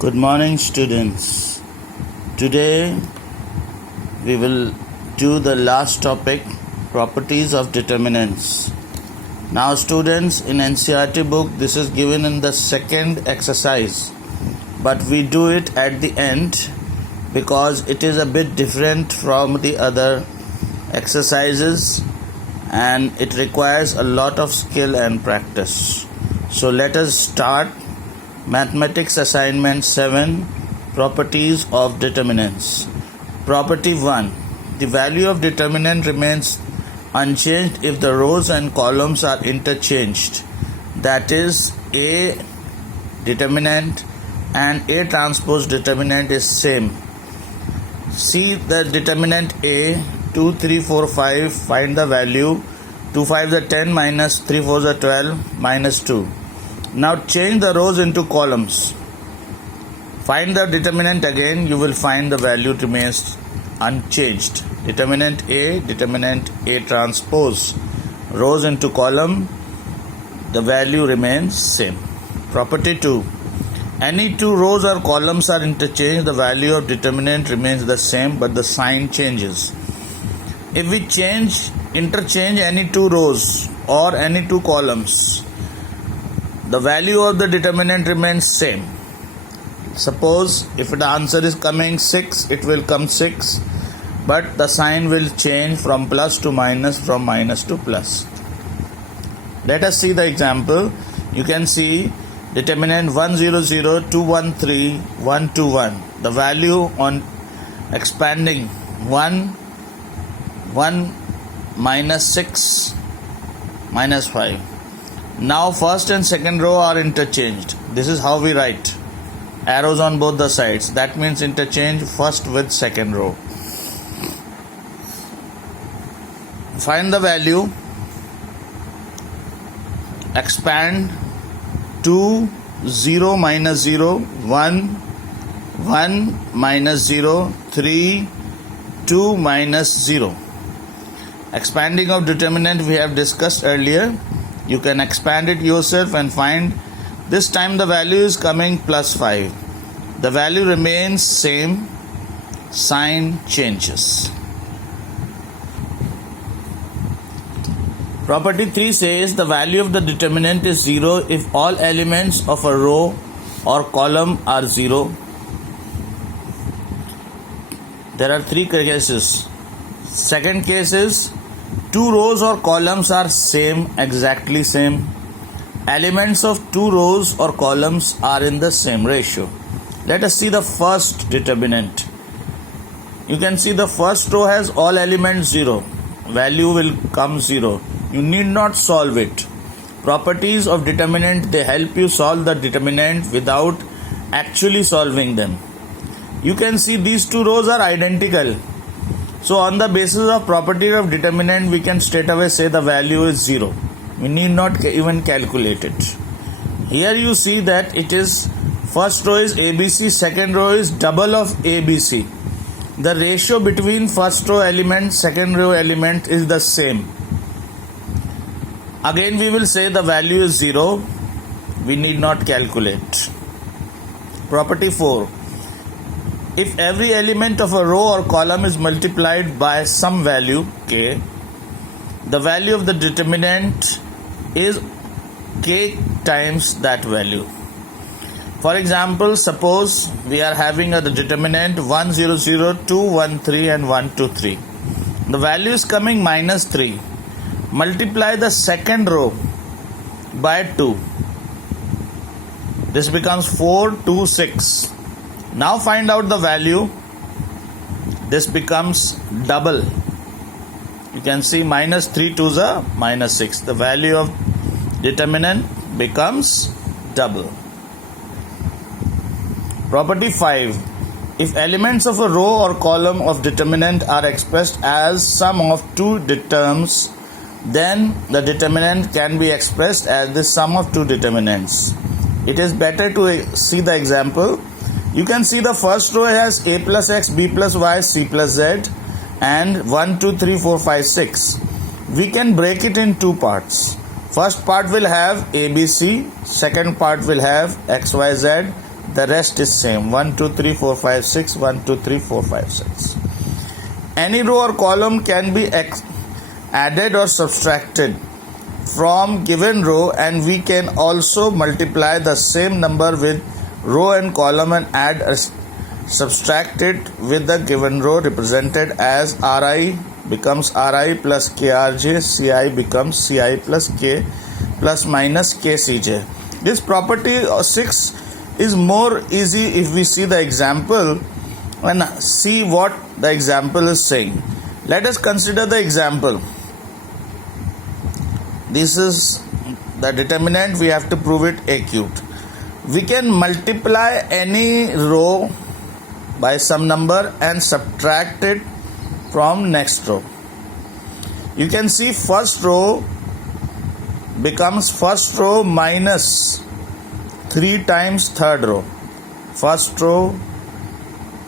Good morning, students. Today we will do the last topic, properties of determinants. Now, students, in NCERT book this is given in the second exercise, but we do it at the end because it is a bit different from the other exercises and it requires a lot of skill and practice. So let us start. Mathematics assignment 7, properties of determinants. Property 1, the value of determinant remains unchanged if the rows and columns are interchanged. That is, A determinant and A transpose determinant is same. See the determinant A, 2, 3, 4, 5, find the value. 2 5s are 10 minus 3 4s are 12 minus 2. Now change the rows into columns. Find the determinant again, you will find the value remains unchanged. Determinant A transpose. Rows into column, the value remains same. Property 2. Any two rows or columns are interchanged, the value of determinant remains the same but the sign changes. If we interchange any two rows or any two columns, the value of the determinant remains same. Suppose if the answer is coming 6, it will come 6, but the sign will change from plus to minus, from minus to plus. Let us see the example. You can see determinant 100, 213, 121. The value on expanding 1 minus 6 minus 5. Now first and second row are interchanged. This is how we write. Arrows on both the sides. That means interchange first with second row. Find the value. Expand 2, 0 minus 0, 1, 1 minus 0, 3, 2 minus 0. Expanding of determinant we have discussed earlier. You can expand it yourself and find. This time the value is coming plus 5. The value remains same, sign changes. Property 3 says the value of the determinant is 0 if all elements of a row or column are 0. There are three cases. Second case is two rows or columns are exactly same. Elements of two rows or columns are in the same ratio. Let us see the first determinant. You can see the first row has all elements 0. Value will come 0. You need not solve it. Properties of determinant, they help you solve the determinant without actually solving them. You can see these two rows are identical. So on the basis of property of determinant, we can straight away say the value is 0. We need not even calculate it. Here you see that it is first row is ABC, second row is double of ABC. The ratio between first row element, second row element is the same. Again we will say the value is 0. We need not calculate. Property 4. If every element of a row or column is multiplied by some value k, the value of the determinant is k times that value. For example, suppose we are having the determinant 100, 213 and 123. The value is coming minus 3. Multiply the second row by 2. This becomes 4, 2, 6. Now find out the value. This becomes double. You can see minus 3 2s are minus 6. The value of determinant becomes double. Property 5. If elements of a row or column of determinant are expressed as sum of two terms, then the determinant can be expressed as the sum of two determinants. It is better to see the example. You can see the first row has a plus x, b plus y, c plus z and 1, 2, 3, 4, 5, 6. We can break it in two parts. First part will have ABC, second part will have XYZ, the rest is same. 1, 2, 3, 4, 5, 6. 1, 2, 3, 4, 5, 6. Any row or column can be added or subtracted from given row, and we can also multiply the same number with row and column and add or subtract it with the given row represented as Ri becomes Ri plus Krj, Ci becomes Ci plus K plus minus Kcj. This property 6 is more easy if we see the example and see what the example is saying. Let us consider the example. This is the determinant, we have to prove it acute. We can multiply any row by some number and subtract it from next row. You can see first row becomes first row minus 3 times third row. First row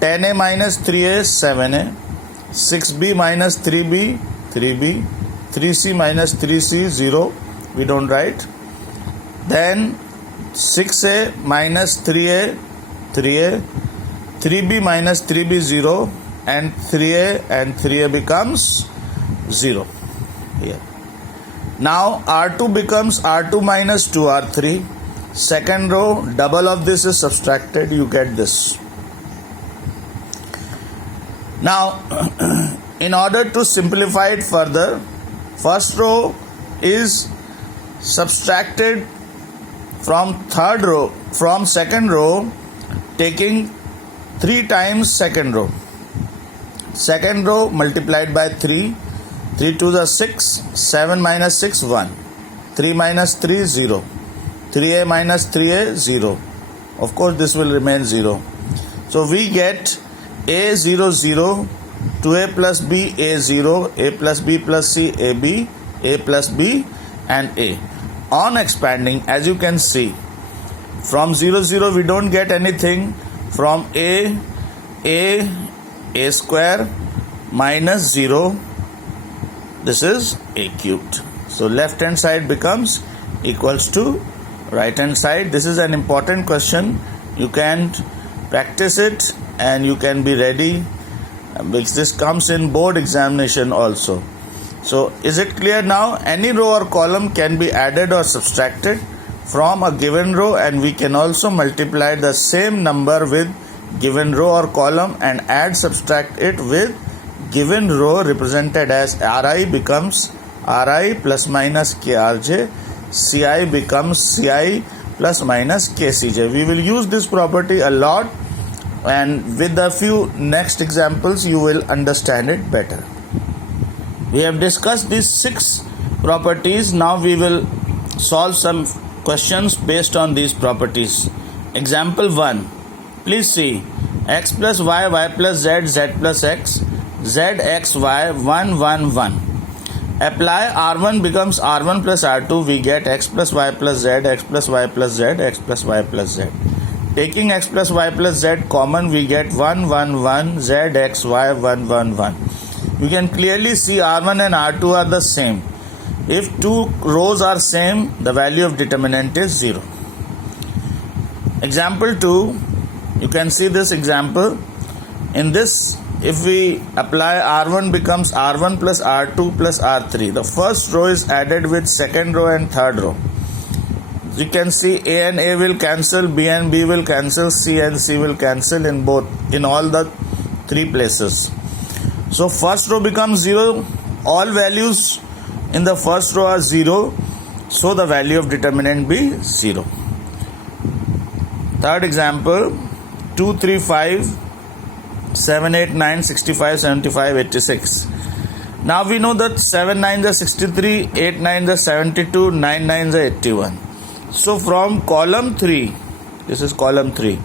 10a minus 3a 7a, 6b minus 3b 3b, 3c minus 3c 0, we don't write. Then 6a minus 3a 3a, 3b minus 3b 0, and 3a becomes 0 here. Now R2 becomes R2 minus 2R3. Second row, double of this is subtracted, you get this. Now in order to simplify it further, first row is subtracted from second row, taking 3 times second row. Second row multiplied by 3. 3 to the 6, 7 minus 6, 1. 3 minus 3, 0. 3a minus 3a, 0. Of course this will remain 0. So we get a 0, 0. 2a plus b, a 0. A plus b plus c, ab. A plus b and a. On expanding, as you can see, from 0, 0 we don't get anything. From a square minus 0, this is a cubed. So left hand side becomes equals to right hand side. This is an important question. You can practice it and you can be ready, because this comes in board examination also. So is it clear now? Any row or column can be added or subtracted from a given row, and we can also multiply the same number with given row or column and add subtract it with given row represented as Ri becomes Ri plus minus Krj, Ci becomes Ci plus minus Kcj. We will use this property a lot, and with a few next examples you will understand it better. We have discussed these 6 properties. Now we will solve some questions based on these properties. Example 1. Please see. X plus y, y plus z, z plus x, z x y 1 1 1. Apply R1 becomes R1 plus R2. We get x plus y plus z, x plus y plus z, x plus y plus z. Taking x plus y plus z common, we get 1 1 1, z x y 1 1 1. You can clearly see R1 and R2 are the same. If 2 rows are same, the value of determinant is 0. Example 2, you can see this example. In this, if we apply R1 becomes R1 plus R2 plus R3. The first row is added with second row and third row. You can see A and A will cancel, B and B will cancel, C and C will cancel in all the 3 places. So first row becomes 0. All values in the first row are 0. So the value of determinant be 0. Third example, 2, 3, 5, 7, 8, 9, 65, 75, 86. Now we know that 7 9s are 63, 8 9s are 72, 9 9s are 81. So from column 3, this is column 3,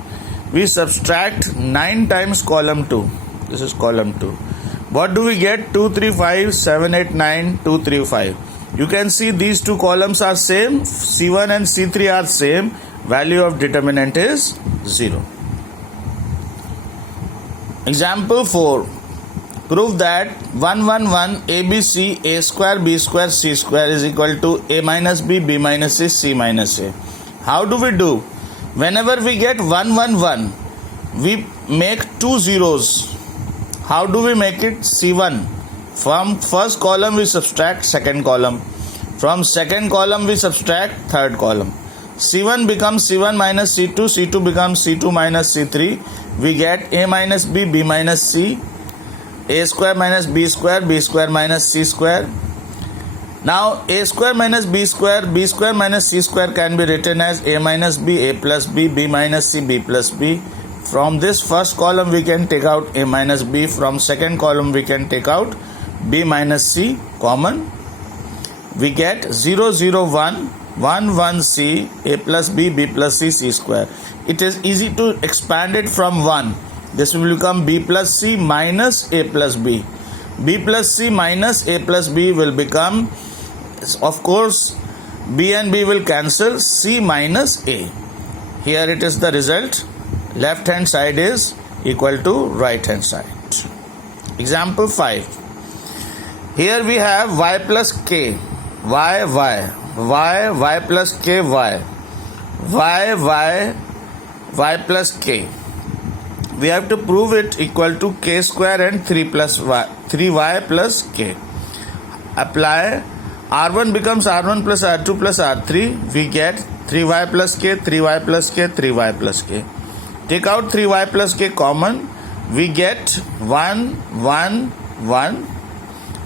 we subtract 9 times column 2. This is column 2. What do we get? 2, 3, 5, 7, 8, 9, 2, 3, 5. You can see these 2 columns are same. C1 and C3 are same. Value of determinant is 0. Example 4. Prove that 1 1 1 ABC A square B square C square is equal to A minus B, B minus C, C minus A. How do we do? Whenever we get 1, 1, 1, we make 2 zeros. How do we make it? C1. From first column we subtract second column. From second column we subtract third column. C1 becomes C1 minus C2. C2 becomes C2 minus C3. We get A minus B, B minus C. A square minus B square minus C square. Now A square minus B square minus C square can be written as A minus B, A plus B, B minus C, B plus B. From this first column we can take out A minus B. From second column we can take out B minus C common. We get 0, 0, 1, 1, 1 C, A plus B, B plus C, C square. It is easy to expand it from 1. This will become B plus C minus A plus B. B plus C minus A plus B will become, of course, B and B will cancel, C minus A. Here it is the result. Left hand side is equal to right hand side. Example 5. Here we have y plus k, y plus k, y plus k. We have to prove it equal to k square and 3y plus k. Apply. R1 becomes R1 plus R2 plus R3. We get 3y plus k, 3y plus k, 3y plus k. Take out 3y plus k common. We get 1, 1, 1.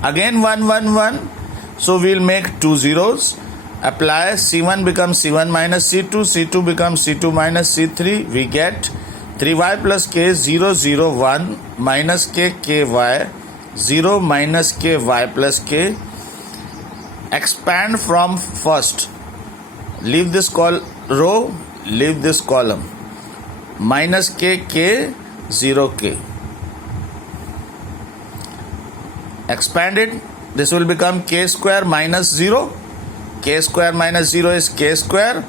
Again 1, 1, 1. So we'll make 2 zeros. Apply. C1 becomes C1 minus C2. C2 becomes C2 minus C3. We get 3y plus k, 0, 0, 1, minus k, ky, 0, minus k, y plus k. Expand from first. Leave this row, leave this column. Minus k, 0, k. Expand it. This will become k square minus 0. K square minus 0 is k square.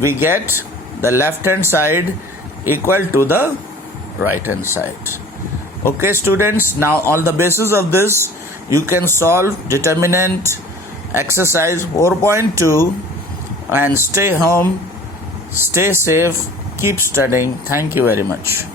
We get the left hand side equal to the right hand side. Okay students, now on the basis of this you can solve determinant exercise 4.2 and stay home, stay safe, keep studying. Thank you very much.